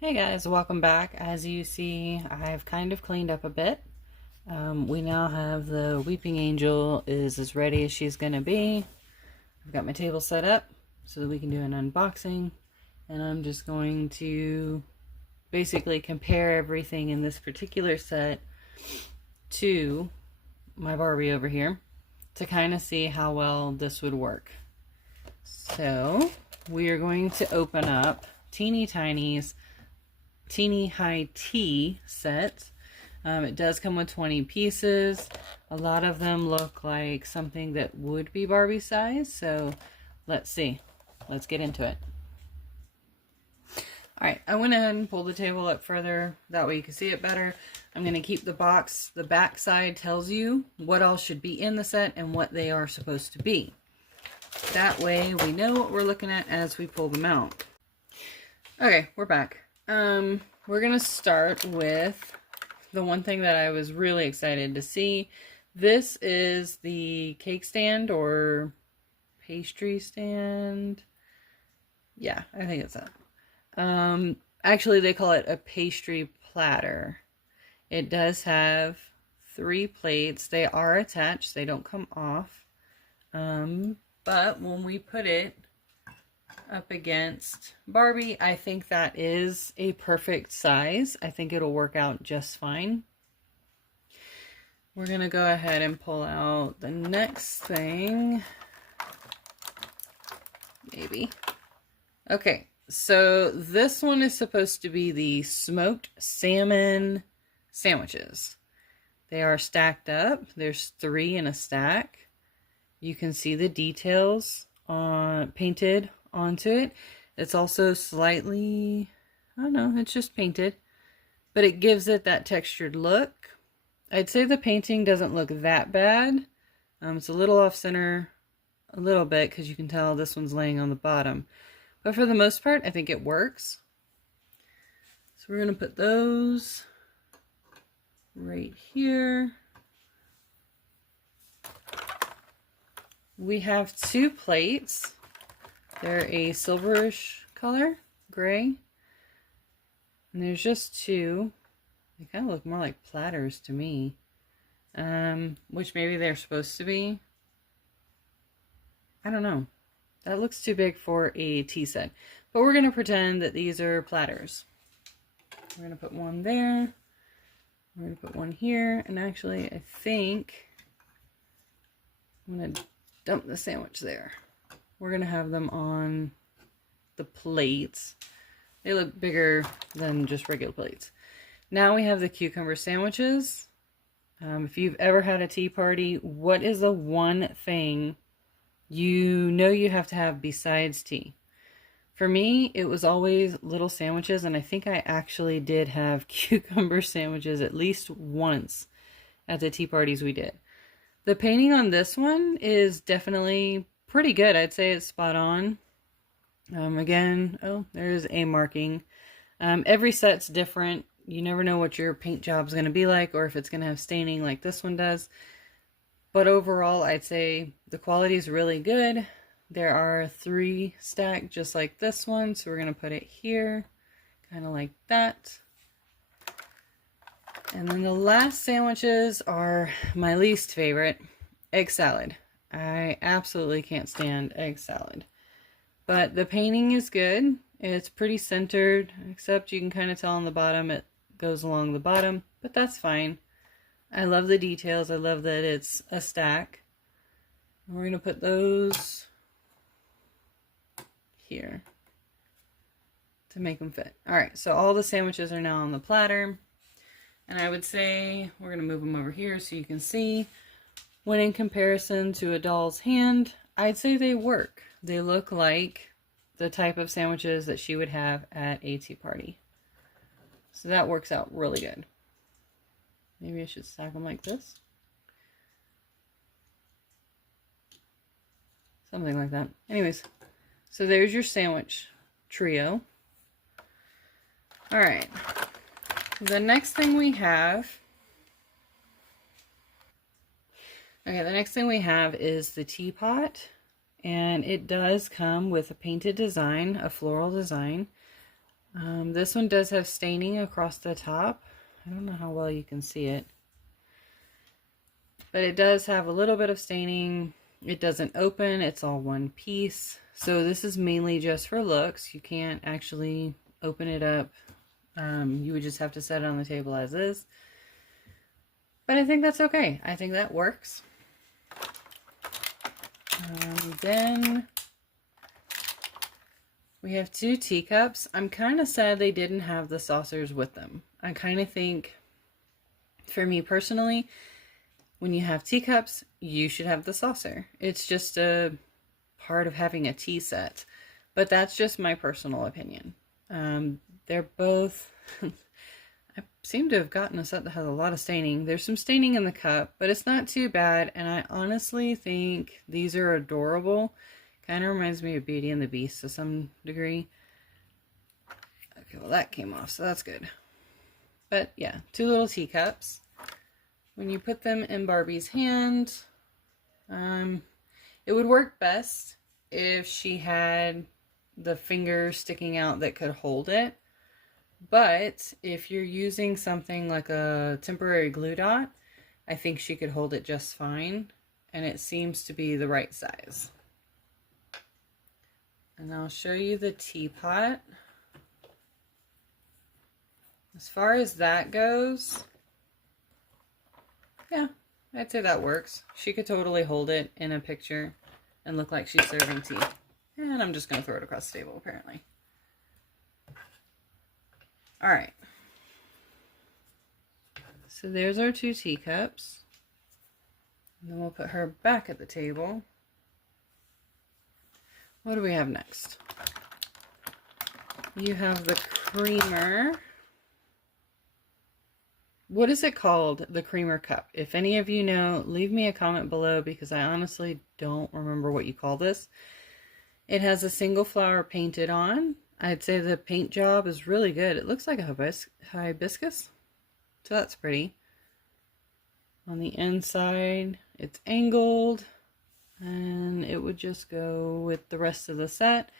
Hey guys, welcome back. As you see, I've kind of cleaned up a bit. We now have the Weeping Angel is as ready as she's gonna be. I've got my table set up so that we can do an unboxing, and I'm just going to basically compare everything in this particular set to my Barbie over here to kind of see how well this would work. So we are going to open up Teeny Tinies Teeny High Tea set. It does come with 20 pieces. A lot of them look like something that would be Barbie size, so let's see. Let's get into it. Alright, I went ahead and pulled the table up further, that way you can see it better. I'm going to keep the box. The back side tells you what all should be in the set and what they are supposed to be. That way we know what we're looking at as we pull them out. Okay, we're back. We're gonna start with the one thing that I was really excited to see. This is the cake stand or pastry stand. Yeah, I think it's that. Actually, they call it a pastry platter. It does have 3 plates. They are attached. They don't come off. But when we put it up against Barbie, I think that is a perfect size. I think it'll work out just fine. We're gonna go ahead and pull out the next thing. Maybe. Okay, so this one is supposed to be the smoked salmon sandwiches. They are stacked up. There's 3 in a stack. You can see the details painted onto it. It's also slightly, I don't know, it's just painted, but it gives it that textured look. I'd say the painting doesn't look that bad. It's a little off center, a little bit, because you can tell this one's laying on the bottom, but for the most part I think it works. So we're going to put those right here. We have 2 plates. They're a silverish color, gray. And there's just 2. They kind of look more like platters to me. Which maybe they're supposed to be. I don't know. That looks too big for a tea set. But we're going to pretend that these are platters. We're going to put one there. We're going to put one here. And actually, I think I'm going to dump the sandwich there. We're going to have them on the plates. They look bigger than just regular plates. Now we have the cucumber sandwiches. If you've ever had a tea party, what is the one thing you know you have to have besides tea? For me, it was always little sandwiches, and I think I actually did have cucumber sandwiches at least once at the tea parties we did. The painting on this one is definitely pretty good. I'd say it's spot on. Again, oh, there's a marking. Every set's different. You never know what your paint job's going to be like, or if it's going to have staining like this one does. But overall, I'd say the quality is really good. There are 3 stacked just like this one, so we're going to put it here, kind of like that. And then the last sandwiches are my least favorite, egg salad. I absolutely can't stand egg salad. But the painting is good. It's pretty centered, except you can kind of tell on the bottom it goes along the bottom, but that's fine. I love the details. I love that it's a stack. We're going to put those here to make them fit. Alright, so all the sandwiches are now on the platter. And I would say we're going to move them over here so you can see. When in comparison to a doll's hand, I'd say they work. They look like the type of sandwiches that she would have at a tea party. So that works out really good. Maybe I should stack them like this. Something like that. Anyways, so there's your sandwich trio. Alright. The next thing we have... Okay, the next thing we have is the teapot. And it does come with a painted design, a floral design. This one does have staining across the top. I don't know how well you can see it, but it does have a little bit of staining. It doesn't open, it's all one piece. So this is mainly just for looks. You can't actually open it up. You would just have to set it on the table as is. But I think that's okay. I think that works. Then we have 2 teacups. I'm kind of sad they didn't have the saucers with them. I kind of think, for me personally, when you have teacups, you should have the saucer. It's just a part of having a tea set. But that's just my personal opinion. They're both... I seem to have gotten a set that has a lot of staining. There's some staining in the cup, but it's not too bad. And I honestly think these are adorable. Kind of reminds me of Beauty and the Beast to some degree. Okay, well that came off, so that's good. But yeah, 2 little teacups. When you put them in Barbie's hand, it would work best if she had the finger sticking out that could hold it. But if you're using something like a temporary glue dot, I think she could hold it just fine. And it seems to be the right size. And I'll show you the teapot. As far as that goes, yeah, I'd say that works. She could totally hold it in a picture and look like she's serving tea. And I'm just going to throw it across the table, apparently. All right. So there's our 2 teacups. And then we'll put her back at the table. What do we have next? You have the creamer. What is it called? The creamer cup. If any of you know, leave me a comment below because I honestly don't remember what you call this. It has a single flower painted on. I'd say the paint job is really good. It looks like a hibiscus, so that's pretty. On the inside, it's angled, and it would just go with the rest of the set.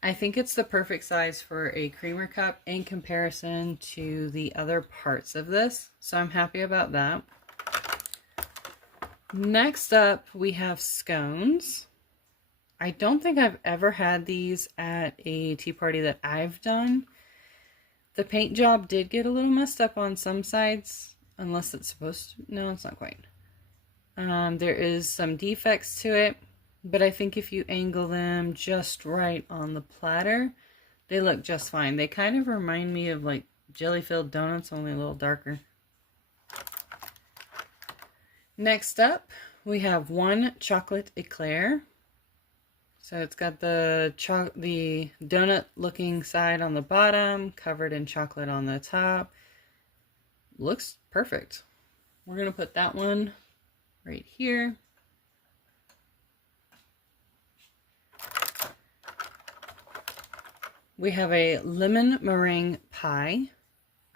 I think it's the perfect size for a creamer cup in comparison to the other parts of this, so I'm happy about that. Next up, we have scones. I don't think I've ever had these at a tea party that I've done. The paint job did get a little messed up on some sides, unless it's supposed to. No, it's not quite. There is some defects to it, but I think if you angle them just right on the platter, they look just fine. They kind of remind me of like jelly-filled donuts, only a little darker. Next up, we have 1 chocolate eclair. So it's got the donut looking side on the bottom, covered in chocolate on the top. Looks perfect. We're going to put that one right here. We have a lemon meringue pie.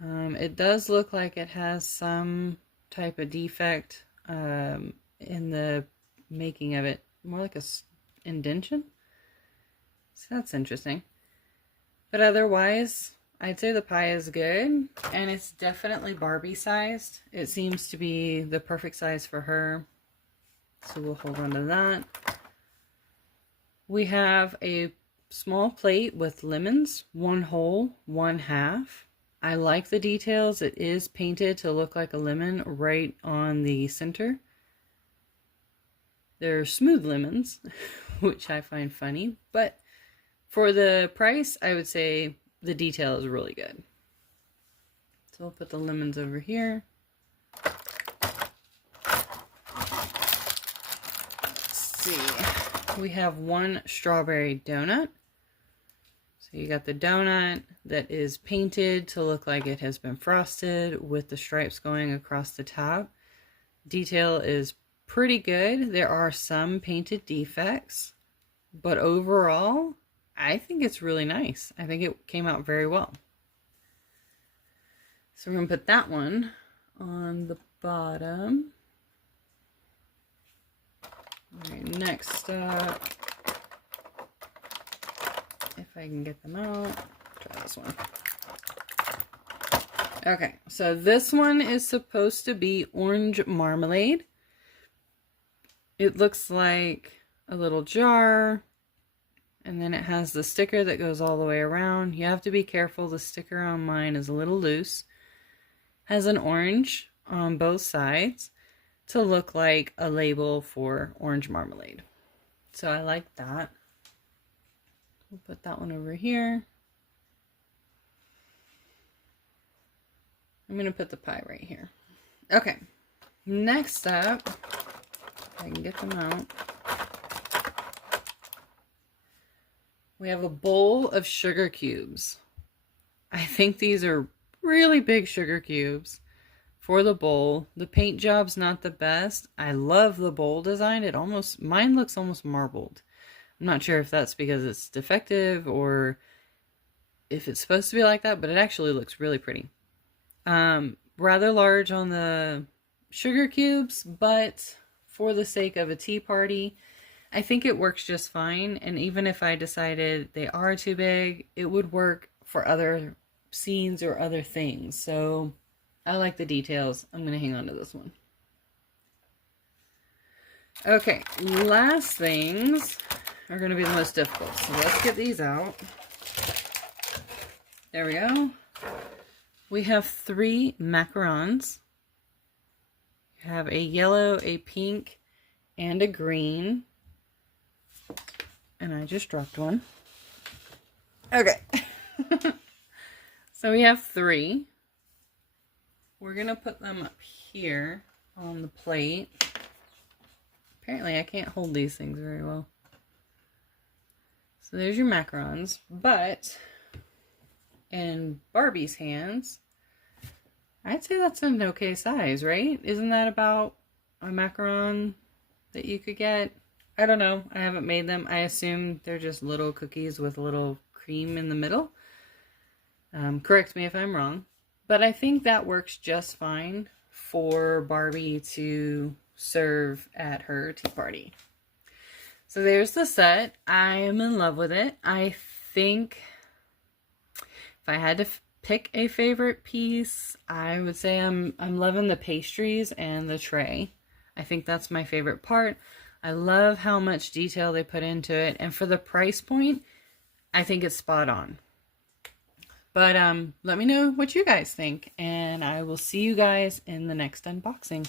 It does look like it has some type of defect in the making of it. More like a indentation. So that's interesting. But otherwise, I'd say the pie is good, and it's definitely Barbie sized. It seems to be the perfect size for her. So we'll hold on to that. We have a small plate with lemons, 1 whole, 1 half. I like the details. It is painted to look like a lemon right on the center. They're smooth lemons, which I find funny, but for the price, I would say the detail is really good. So we'll put the lemons over here. Let's see. We have 1 strawberry donut. So you got the donut that is painted to look like it has been frosted with the stripes going across the top. Detail is pretty good. There are some painted defects, but overall, I think it's really nice. I think it came out very well. So we're going to put that one on the bottom. All right, next up, if I can get them out, try this one. Okay, so this one is supposed to be orange marmalade. It looks like a little jar, and then it has the sticker that goes all the way around. You have to be careful. The sticker on mine is a little loose. Has an orange on both sides to look like a label for orange marmalade. So I like that. We'll put that one over here. I'm going to put the pie right here. Okay, next up, if I can get them out, we have a bowl of sugar cubes. I think these are really big sugar cubes for the bowl. The paint job's not the best. I love the bowl design. Mine looks almost marbled. I'm not sure if that's because it's defective or if it's supposed to be like that, but it actually looks really pretty. Rather large on the sugar cubes, but for the sake of a tea party, I think it works just fine. And even if I decided they are too big, it would work for other scenes or other things. So I like the details. I'm going to hang on to this one. Okay, last things are going to be the most difficult. So let's get these out. There we go. We have 3 macarons. We have a yellow, a pink, and a green. And I just dropped one. Okay. So we have 3. We're going to put them up here on the plate. Apparently I can't hold these things very well. So there's your macarons. But in Barbie's hands, I'd say that's an okay size, right? Isn't that about a macaron that you could get? I don't know. I haven't made them. I assume they're just little cookies with a little cream in the middle. Correct me if I'm wrong. But I think that works just fine for Barbie to serve at her tea party. So there's the set. I am in love with it. I think if I had to pick a favorite piece, I would say I'm loving the pastries and the tray. I think that's my favorite part. I love how much detail they put into it, and for the price point, I think it's spot on. But let me know what you guys think, and I will see you guys in the next unboxing.